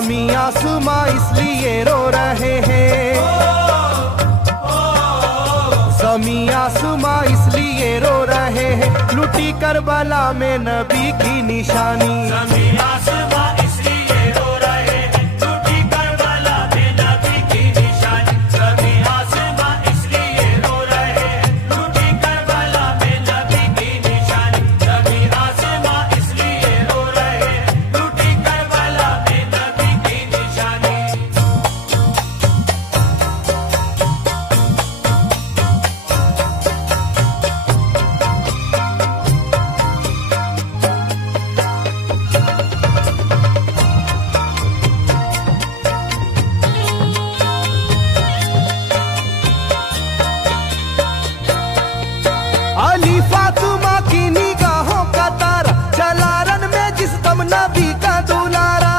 ज़मीं आसमां इसलिए रो रहे हैं, ज़मीं आसमां इसलिए रो रहे हैं, लुटी करबला में नबी की निशानी। ज़मीं आसमां इसलिए रो रहे हैं, लुटी करबला में नबी की निशानी। ज़मीं आसमां इसलिए रो रहे हैं, लुटी करबला में नबी की निशानी। ज़मीं आसमां इसलिए रो रहे हैं, लुटी करबला में नबी की निशानी। अली फातिमा की निगाहों का तारा, चला रन में जिस दम नबी का दुलारा।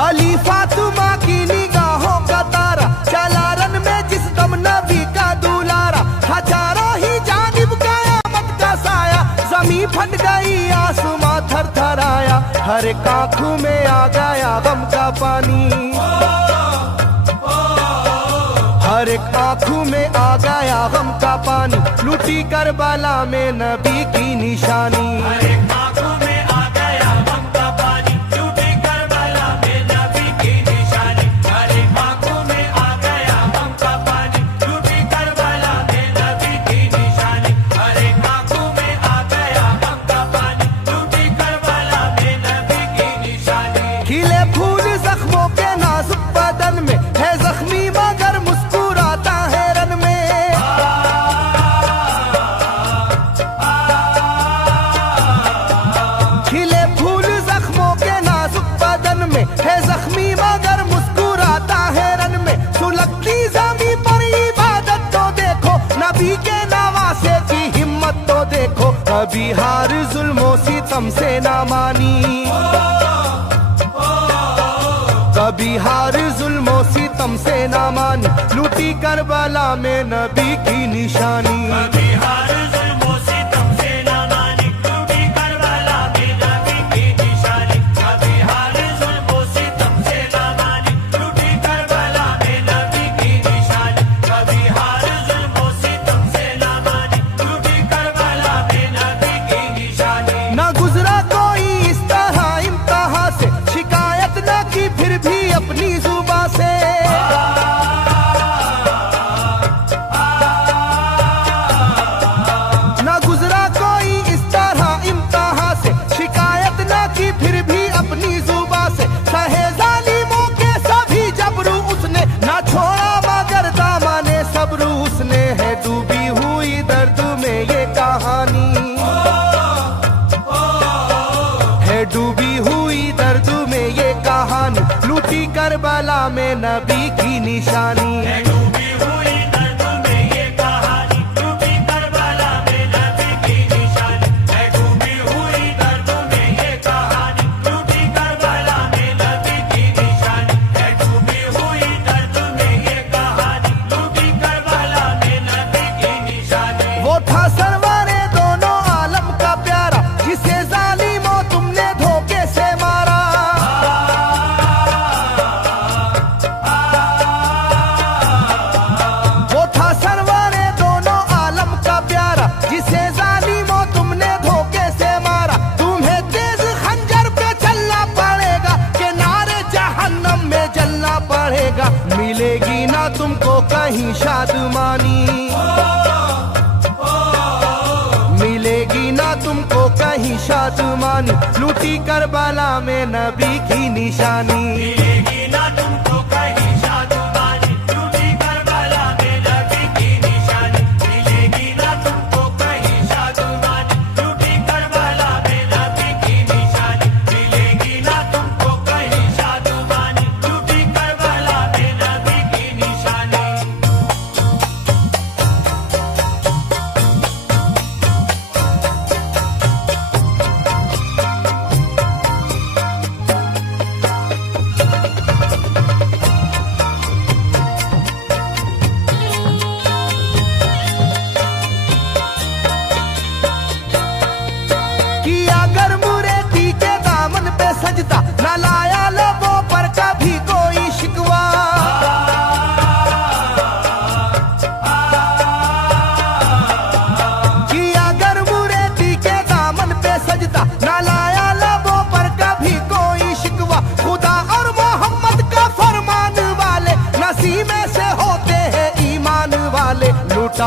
अली फातिमा की निगाहों का तारा, चला रन में जिस दम नबी का दुलारा। हजारों ही जानिब कयामत का साया, जमीन फट गई आसमां थर थर आया। हर एक आंखों में आ गया गम का पानी, हर एक आंखों में आ गया गम का पानी, लुटी करबला में नबी की निशानी। हर एक आंखों में आ गया गम का पानी, लुटी करबला में नबी की निशानी। हर एक आंखों में आ गया गम का पानी, लुटी करबला में नबी की निशानी। हर एक आंखों में आ गया गम का पानी, लुटी करबला में नबी की निशानी। खिले फूल जख्मों के नाजुक बदन में है जख्मी मगर मुस्कुराता है रन में। खिले फूल जख्मों के नाजुक बदन में है जख्मी मगर मुस्कुराता है रन में। सुलगती ज़मीं पर इबादत तो देखो, नबी के नवासे की हिम्मत तो देखो। कभी हार जुल्मों सितम से ना मानी, कभी हार जुल्मों सितम से ना मानी, लुटी करबला में नबी की निशानी। कभी हार जुल्मों सितम से ना मानी, लुटी करबला में नबी की निशानी। कभी हार जुल्मों सितम से ना मानी, लुटी करबला में नबी की निशानी। कभी हार जुल्मों सितम से ना मानी, लुटी करबला में नबी की निशानी। ना गुजरा कोई इस तरह इम्तिहा से, शिकायत न की फिर भी अपनी जुबां से। ना गुजरा कोई इस तरह इम्तिहा से, शिकायत न की फिर भी अपनी जुबां से। सहे जालिमों के सभी जबरू उसने, ना छोड़ा मगर दामने सब्र उसने। है डूबी हुई दर्द में ये कहानी, है डूबी हुई दर्द में ये कहानी, लुटी करबला में नबी की निशानी। है डूबी हुई दर्द में ये कहानी, लुटी करबला में नबी की निशानी। है डूबी हुई दर्द में ये कहानी, लुटी करबला में नबी की निशानी। है डूबी हुई दर्द में ये कहानी, लुटी करबला में नबी की निशानी। वो था सरवारे दोनों आलम का प्यारा, जिसे जालिमों तुमने धोखे से मारा। वो था सरवारे दोनों आलम का प्यारा, जिसे जालिमों तुमने धोखे से मारा। तुम्हें तेज खंजर पे चलना पड़ेगा, के नारे जहन्नम में जलना पड़ेगा। मिलेगी ना तुमको कहीं शादमानी, मिलेगी ना तुमको कहीं शादमानी, लुटी करबला में नबी की निशानी। मिलेगी ना तुमको कहीं शादमानी, लुटी करबला में नबी की निशानी। मिलेगी ना तुमको कहीं शादमानी, लुटी करबला में नबी की निशानी। मिलेगी ना तुमको कहीं शादमानी, लुटी करबला में नबी की निशानी।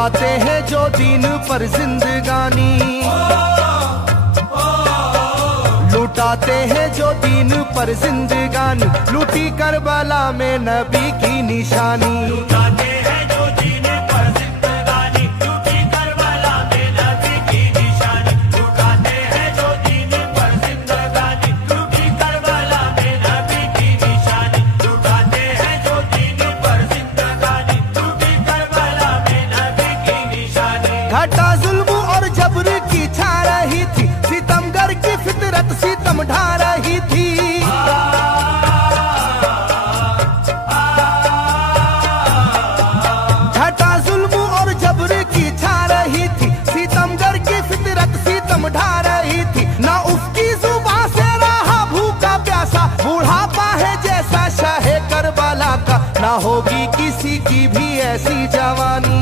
लुटाते हैं जो दीन पर जिंदगानी, लुटाते हैं जो दीन पर जिंदगानी, लूटी करबला में नबी की निशानी। लुटाते हैं जो दीन पर जिंदगानी, लूटी करबला में नबी की निशानी। लुटाते हैं जो दीन पर जिंदगानी, लूटी करबला में नबी की निशानी। लुटाते हैं जो दीन पर जिंदगानी, लूटी करबला में नबी की निशानी। घटा जुल्म और जबर की छा रही थी, सितमगर की फितरत सितम ढा रही थी। घटा जुल्म और जबर की छा रही थी, सितमगर की फितरत सितम ढा रही थी। ना उसकी जुबान से रहा भूखा प्यासा, बुढ़ापा है जैसा शाहे करबला का, ना होगी किसी की भी ऐसी जवानी,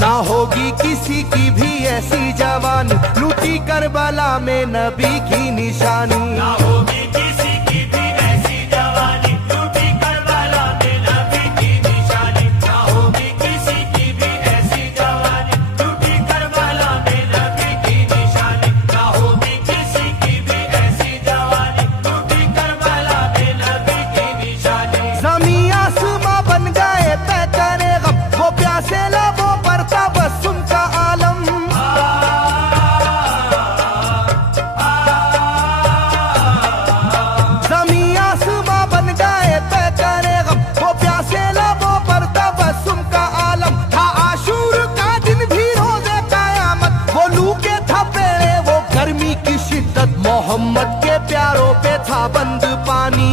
ना होगी किसी की भी ऐसी जवानी, लूटी करबला में नबी की निशानी। ना होगी किसी की भी ऐसी जवानी, लूटी करबला में नबी की निशानी। ना होगी किसी की भी ऐसी जवानी, लूटी करबला में नबी की निशानी। ना होगी किसी की भी ऐसी जवानी, लूटी करबला में नबी की निशानी। ज़मीं आसमां बन गए तय करे गम, वो प्यासे लबों पर तबस्सुम का आलम। ज़मीं आसमां बन गए तय करे गम, वो प्यासे लबों पर तबस्सुम का आलम। था आशूर का दिन भी रोज़े क़यामत, वो लू के थपेड़े वो गर्मी की शिद्दत, मोहम्मद के प्यारों पे था बंद पानी,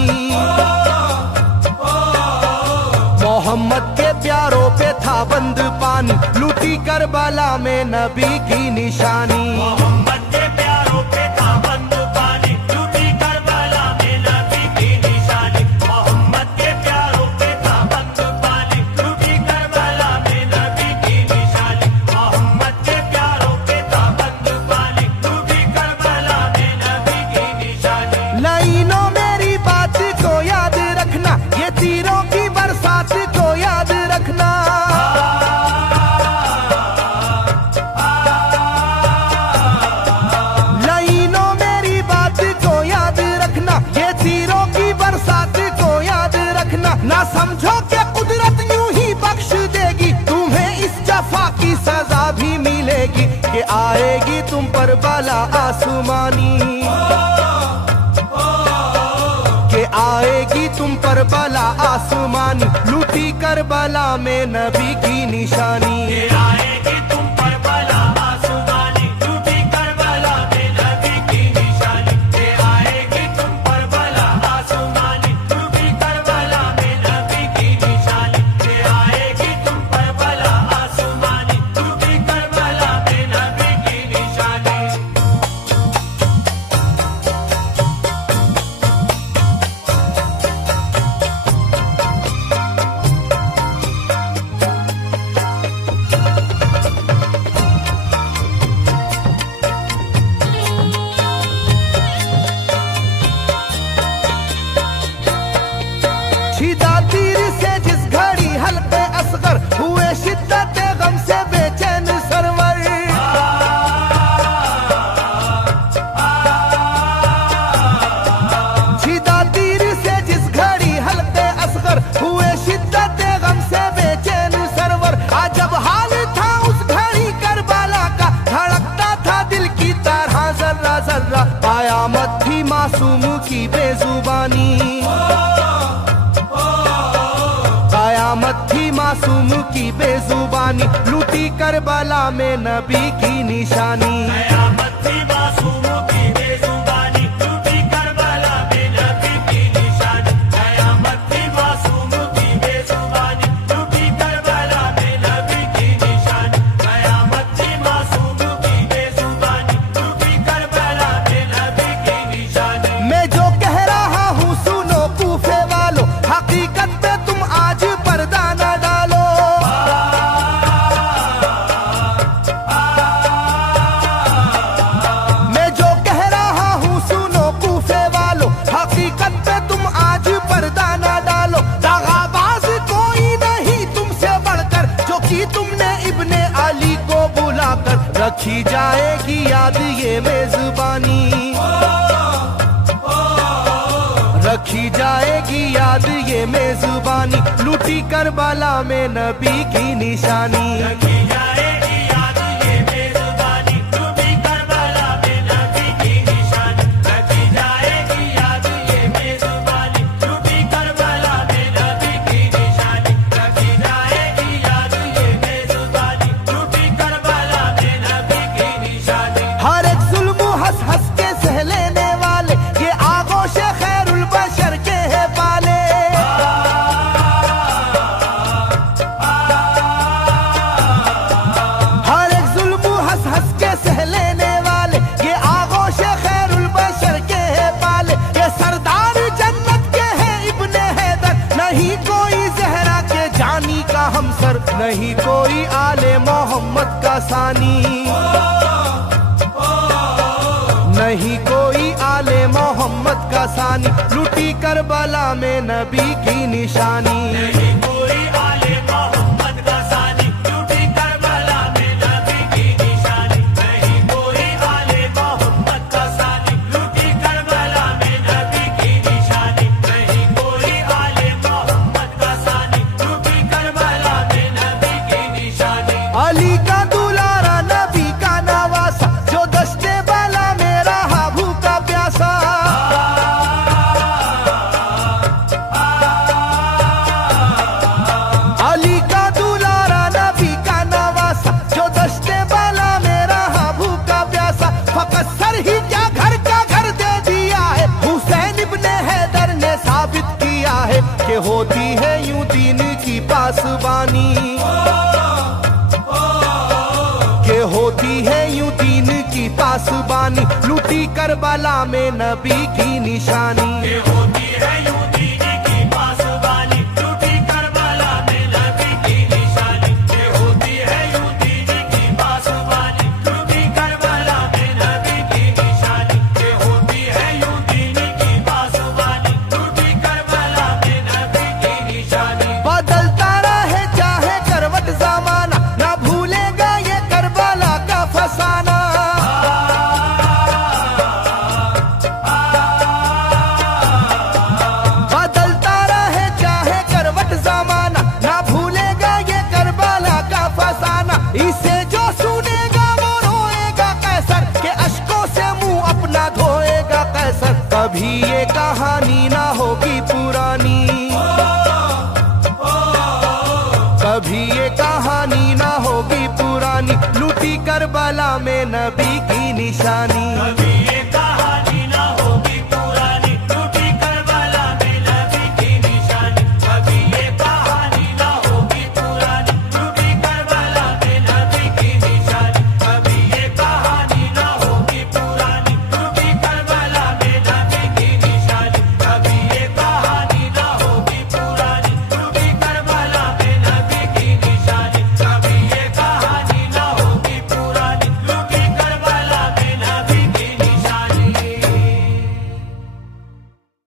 मोहम्मद के प्यारों पे था बंद पानी, लूटी करबला में नबी की निशानी। मोहम्मद के प्यारों पे था बंद पानी, लूटी करबला में नबी की निशानी। मोहम्मद के प्यारों पे था बंद पानी, लूटी करबला में नबी की निशानी। मोहम्मद के प्यारों पे था बंद पानी, लूटी करबला में नबी की निशानी। लाइनों मेरी बात को याद रखना, ये तीरों की बरसात को याद रखना। लाइनों मेरी बात को याद रखना, ये तीरों की बरसात को याद रखना। ना समझो कि कुदरत यूं ही बख्श देगी, तुम्हें इस जफा की सजा भी मिलेगी, कि आएगी तुम पर बला आसमानी, के आएगी तुम पर बला आसमानी, लूटी करबला में नबी की निशानी। ये आएगी तुम पर बला आसमानी, लूटी करबला में नबी की निशानी। ये आएगी तुम पर बला आसमानी, लूटी करबला में नबी की निशानी। ये आएगी तुम पर बला आसमानी, लूटी करबला में नबी की निशानी। छिदा तीर से जिस घड़ी हल्के असगर, हुए शिद्दत गम से बेचैन सरवर। छिदा तीर से जिस घड़ी हल्के असगर, हुए शिद्दत गम से बेचैन सरवर। अजब हाल था उस घड़ी करबला का, धड़कता था दिल की तरह जर्रा जर्रा। कयामत थी मासूम की बेजुबानी, कयामत थी मासूम की बेजुबानी, लूटी करबला में नबी की निशानी। कयामत थी मासूम की बेजुबानी, लूटी करबला में नबी की निशानी। कयामत थी मासूम की बेजुबानी, लूटी करबला में नबी की निशानी। कयामत थी मासूम की बेजुबानी, लूटी करबला में नबी की निशानी। मैं जो कह रहा हूँ सुनो कूफे वालों, हकीकत पे तुम आज पर्दा न डालो। मैं जो कह रहा हूँ रखी जाएगी याद ये मेजबानी, रखी जाएगी याद ये मेजबानी, लूटी करबला में नबी की निशानी। रखी जाएगी याद ये मेजबानी, लूटी करबला में नबी की निशानी। रखी जाएगी याद ये मेजबानी, लूटी करबला में नबी की निशानी। रखी जाएगी याद ये मेजबानी, लूटी करबला में नबी की निशानी। हर एक जुल्म हंस हंस के सह लेने वाले ये आगोश खैरुल बशर के है पाले। हर एक जुल्म हंस हंस के सह लेने वाले ये आगोश खैरुल बशर के है पाले। ये सरदार जन्नत के है इब्ने हैदर, नहीं कोई जहरा के जानी का हमसर, नहीं कोई आले मोहम्मद का सानी, नहीं कोई आले मोहम्मद का सानी, लूटी करबला में नबी की निशानी। नहीं कोई आले मोहम्मद का सानी, लूटी करबला में नबी की निशानी। नहीं कोई आले मोहम्मद का सानी, लूटी करबला में नबी की निशानी। नहीं कोई आले मोहम्मद का सानी, लूटी करबला में नबी की निशानी। अली का दुलारा नबी का नवासा, जो दस्ते बाला में रहा भूखा प्यासा। अली का दुलारा नबी का नवासा, जो दस्ते बाला में रहा भूखा प्यासा। फकत सर ही क्या घर का घर दे दिया है, हुसैन इब्ने हैदर ने साबित किया है कि होती है यूं दीन की पासबानी, के होती है यूं दीन की पासबानी, लूटी करबला में नबी की निशानी। ये होती है यूं दीन की पासबानी, लूटी करबला में नबी की निशानी। ये होती है यूं दीन की पासबानी, लूटी करबला में नबी की निशानी। ये होती है यूं दीन की पासबानी, लूटी करबला में नबी की निशानी। बदलता रहे चाहे करवट जमाना, ना भूलेगा ये करबला का फसाना। बदलता रहे चाहे करवट जमाना, ना भूलेगा ये करबला का फसाना। इसे जो सुनेगा वो रोएगा कैसर, के अश्कों से मुंह अपना धोएगा कैसर। कभी ये कहानी ना होगी पुरानी, कभी ये कहानी ना होगी पुरानी, लूटी करबला में नबी की निशानी।